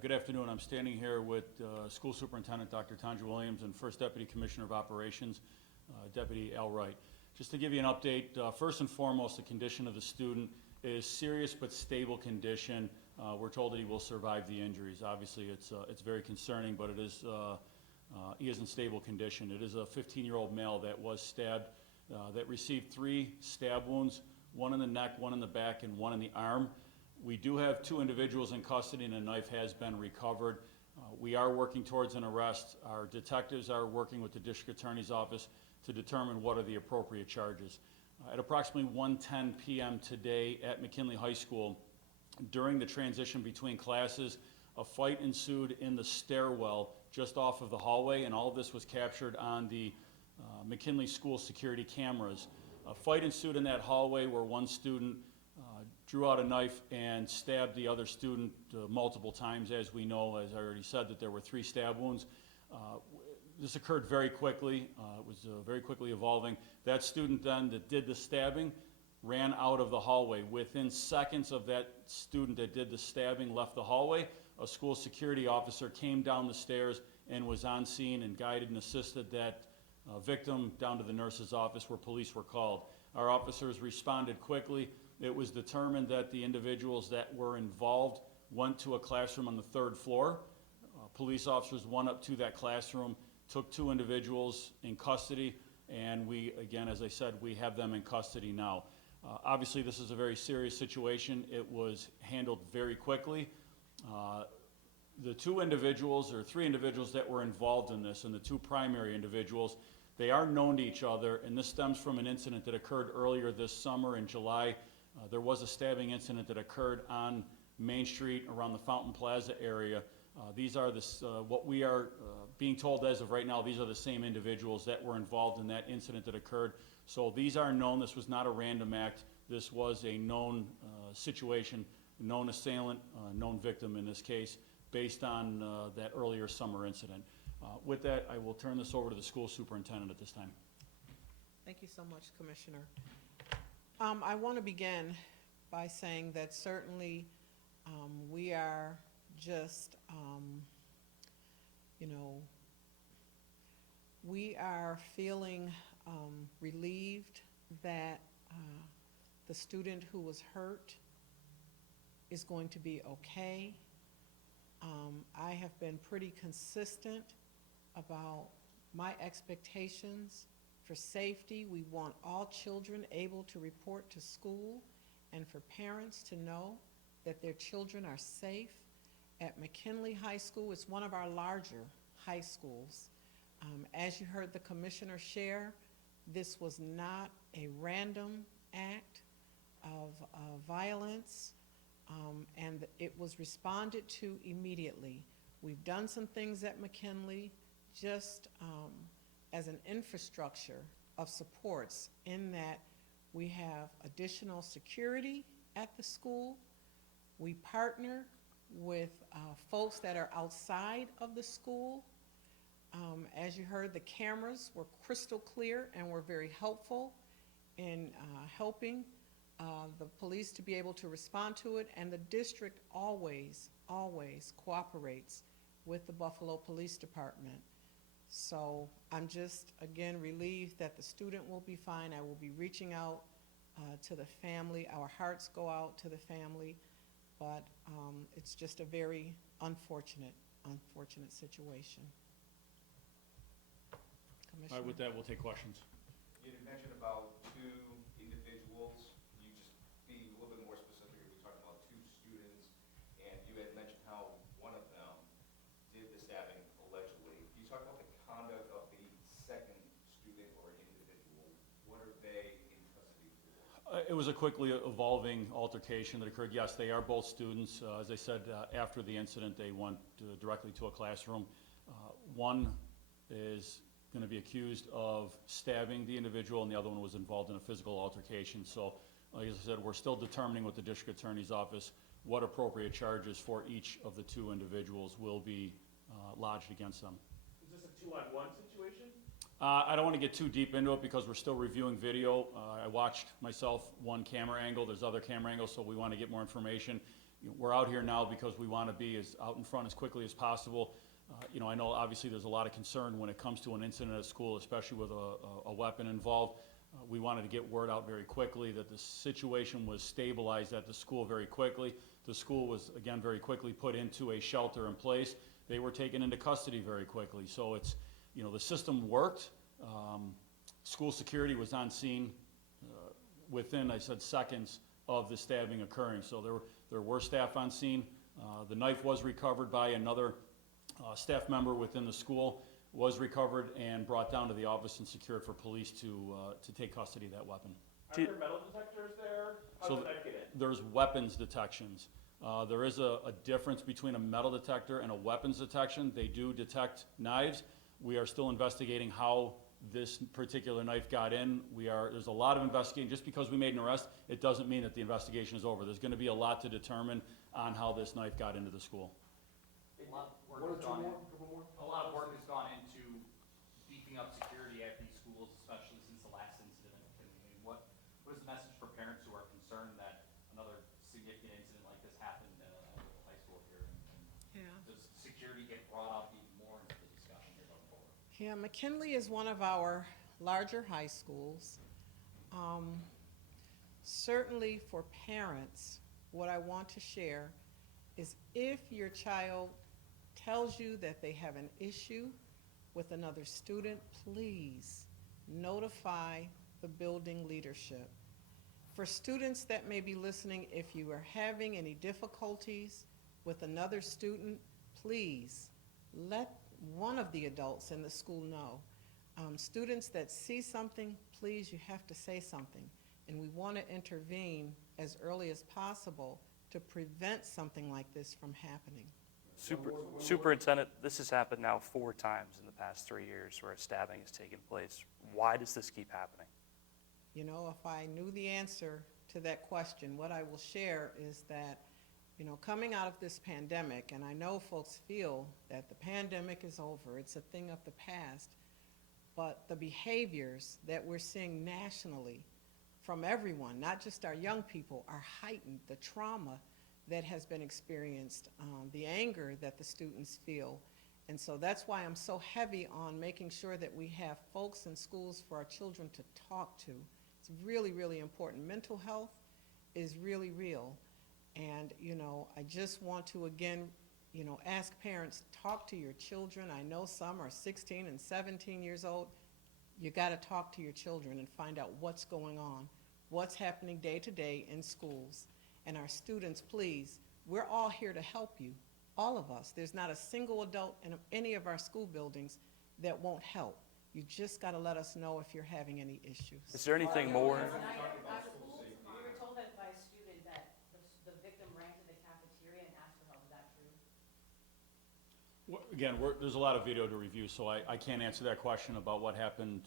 Good afternoon. I'm standing here with School Superintendent Dr. Tanja Williams and First Deputy Commissioner of Operations, Deputy Al Wright. Just to give you an update, first and foremost, the condition of the student is serious but stable condition. We're told that he will survive the injuries. Obviously, it's very concerning, but he is in stable condition. It is a 15-year-old male that was stabbed, that received 3 stab wounds, one in the neck, one in the back, and one in the arm. We do have 2 individuals in custody and a knife has been recovered. We are working towards an arrest. Our detectives are working with the District Attorney's Office to determine what are the appropriate charges. At approximately 1:10 p.m. today at McKinley High School, during the transition between classes, a fight ensued in the stairwell just off of the hallway, and all of this was captured on the McKinley School security cameras. A fight ensued in that hallway where one student drew out a knife and stabbed the other student multiple times. As we know, as I already said, that there were 3 stab wounds. This occurred very quickly. It was very quickly evolving. That student then that did the stabbing ran out of the hallway. Within seconds of that student that did the stabbing left the hallway, a school security officer came down the stairs and was on scene and guided and assisted that victim down to the nurse's office where police were called. Our officers responded quickly. It was determined that the individuals that were involved went to a classroom on the 3rd floor. Police officers went up to that classroom, took 2 individuals in custody, and we, again, as I said, we have them in custody now. Obviously, this is a very serious situation. It was handled very quickly. The 2 individuals, or 3 individuals that were involved in this, and the 2 primary individuals, they are known to each other, and this stems from an incident that occurred earlier this summer in July. There was a stabbing incident that occurred on Main Street around the Fountain Plaza area. These are what we are being told as of right now, these are the same individuals that were involved in that incident that occurred. So these are known. This was not a random act. This was a known situation, known assailant, known victim in this case, based on that earlier summer incident. With that, I will turn this over to the school superintendent at this time. Thank you so much, Commissioner. I want to begin by saying that certainly we are just, we are feeling relieved that the student who was hurt is going to be okay. I have been pretty consistent about my expectations for safety. We want all children able to report to school and for parents to know that their children are safe. At McKinley High School, it's one of our larger high schools. As you heard the commissioner share, this was not a random act of violence, and it was responded to immediately. We've done some things at McKinley just as an infrastructure of supports, in that we have additional security at the school. We partner with folks that are outside of the school. As you heard, the cameras were crystal clear and were very helpful in helping the police to be able to respond to it, and the district always cooperates with the Buffalo Police Department. So I'm just, again, relieved that the student will be fine. I will be reaching out to the family. Our hearts go out to the family, but it's just a very unfortunate situation. All right, with that, we'll take questions. You had mentioned about 2 individuals. Can you just be a little bit more specific? We talked about 2 students, and you had mentioned how one of them did the stabbing allegedly. Can you talk about the conduct of the second student or individual? What are they in custody for? It was a quickly evolving altercation that occurred. Yes, they are both students. As I said, after the incident, they went directly to a classroom. One is going to be accused of stabbing the individual, and the other one was involved in a physical altercation. So, like I said, we're still determining with the District Attorney's Office what appropriate charges for each of the 2 individuals will be lodged against them. Is this a 2-on-1 situation? I don't want to get too deep into it because we're still reviewing video. I watched myself one camera angle. There's other camera angles, so we want to get more information. we're out here now because we want to be as out in front as quickly as possible. I know obviously there's a lot of concern when it comes to an incident at school, especially with a weapon involved. We wanted to get word out very quickly that the situation was stabilized at the school very quickly. The school was, again, very quickly put into a shelter in place. They were taken into custody very quickly. So it's, the system worked. School security was on scene within, I said, seconds of the stabbing occurring. So there were staff on scene. The knife was recovered by another staff member within the school, was recovered and brought down to the office and secured for police to take custody of that weapon. Are there metal detectors there? How So did that get in? there's weapons detections. There is a difference between a metal detector and a weapons detection. They do detect knives. We are still investigating how this particular knife got in. There's a lot of investigating. Just because we made an arrest, it doesn't mean that the investigation is over. There's going to be a lot to determine on how this knife got into the school. A lot of work has gone into beefing up security at these schools, especially since the last incident at McKinley. I mean, what is the message for parents who are concerned that another significant incident like this happened at a high school here? Yeah. Does security get brought up even more into the discussion here going forward? Yeah, McKinley is one of our larger high schools. Certainly for parents, what I want to share is if your child tells you that they have an issue with another student, please notify the building leadership. For students that may be listening, if you are having any difficulties with another student, please let one of the adults in the school know. Students that see something, please, you have to say something. And we want to intervene as early as possible to prevent something like this from happening. Superintendent, this has happened now 4 times in the past 3 years where a stabbing has taken place. Why does this keep happening? If I knew the answer to that question, what I will share is that, coming out of this pandemic, and I know folks feel that the pandemic is over, it's a thing of the past, but the behaviors that we're seeing nationally from everyone, not just our young people, are heightened. The trauma that has been experienced, the anger that the students feel. And so that's why I'm so heavy on making sure that we have folks in schools for our children to talk to. It's really, really important. Mental health is really real. And, I just want to, again, ask parents, talk to your children. I know some are 16 and 17 years old. You got to talk to your children and find out what's going on, what's happening day to day in schools. And our students, please, we're all here to help you, all of us. There's not a single adult in any of our school buildings that won't help. You just got to let us know if you're having any issues. Is there anything more? We were told that by a student that the victim ran to the cafeteria and asked for help. Is that true? Again, there's a lot of video to review, so I can't answer that question about what happened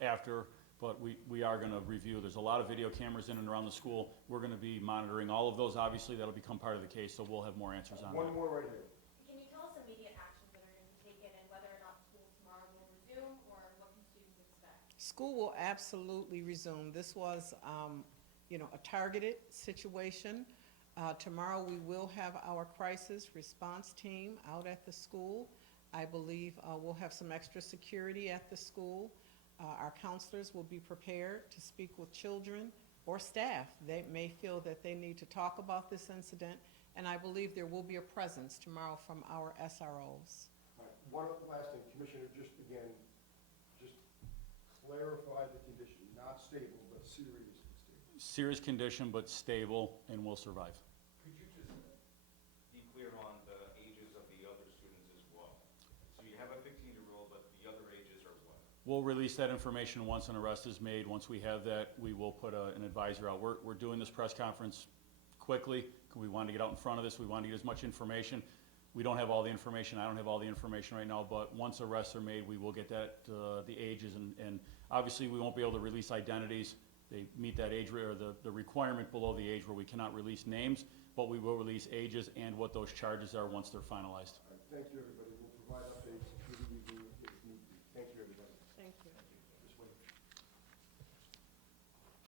after, but we are going to review. There's a lot of video cameras in and around the school. We're going to be monitoring all of those. Obviously, that'll become part of the case, so we'll have more answers on that. One more right here. Can you tell us immediate actions that are going to be taken and whether or not school tomorrow will resume, or what can students expect? School will absolutely resume. This was, a targeted situation. Tomorrow we will have our crisis response team out at the school. I believe we'll have some extra security at the school. Our counselors will be prepared to speak with children or staff. They may feel that they need to talk about this incident, and I believe there will be a presence tomorrow from our SROs. All right, one last thing, Commissioner, just clarify the condition, not stable, but serious and stable. Serious condition, but stable, and will survive. Could you just be clear on the ages of the other students as well? So you have a 15-year-old, but the other ages are what? We'll release that information once an arrest is made. Once we have that, we will put an advisor out. We're doing this press conference quickly. We wanted to get out in front of this. We wanted to get as much information. We don't have all the information. I don't have all the information right now, but once arrests are made, we will get that, the ages, and obviously we won't be able to release identities. They meet that age, or the requirement below the age where we cannot release names, but we will release ages and what those charges are once they're finalized. All right, thank you, everybody. We'll provide updates.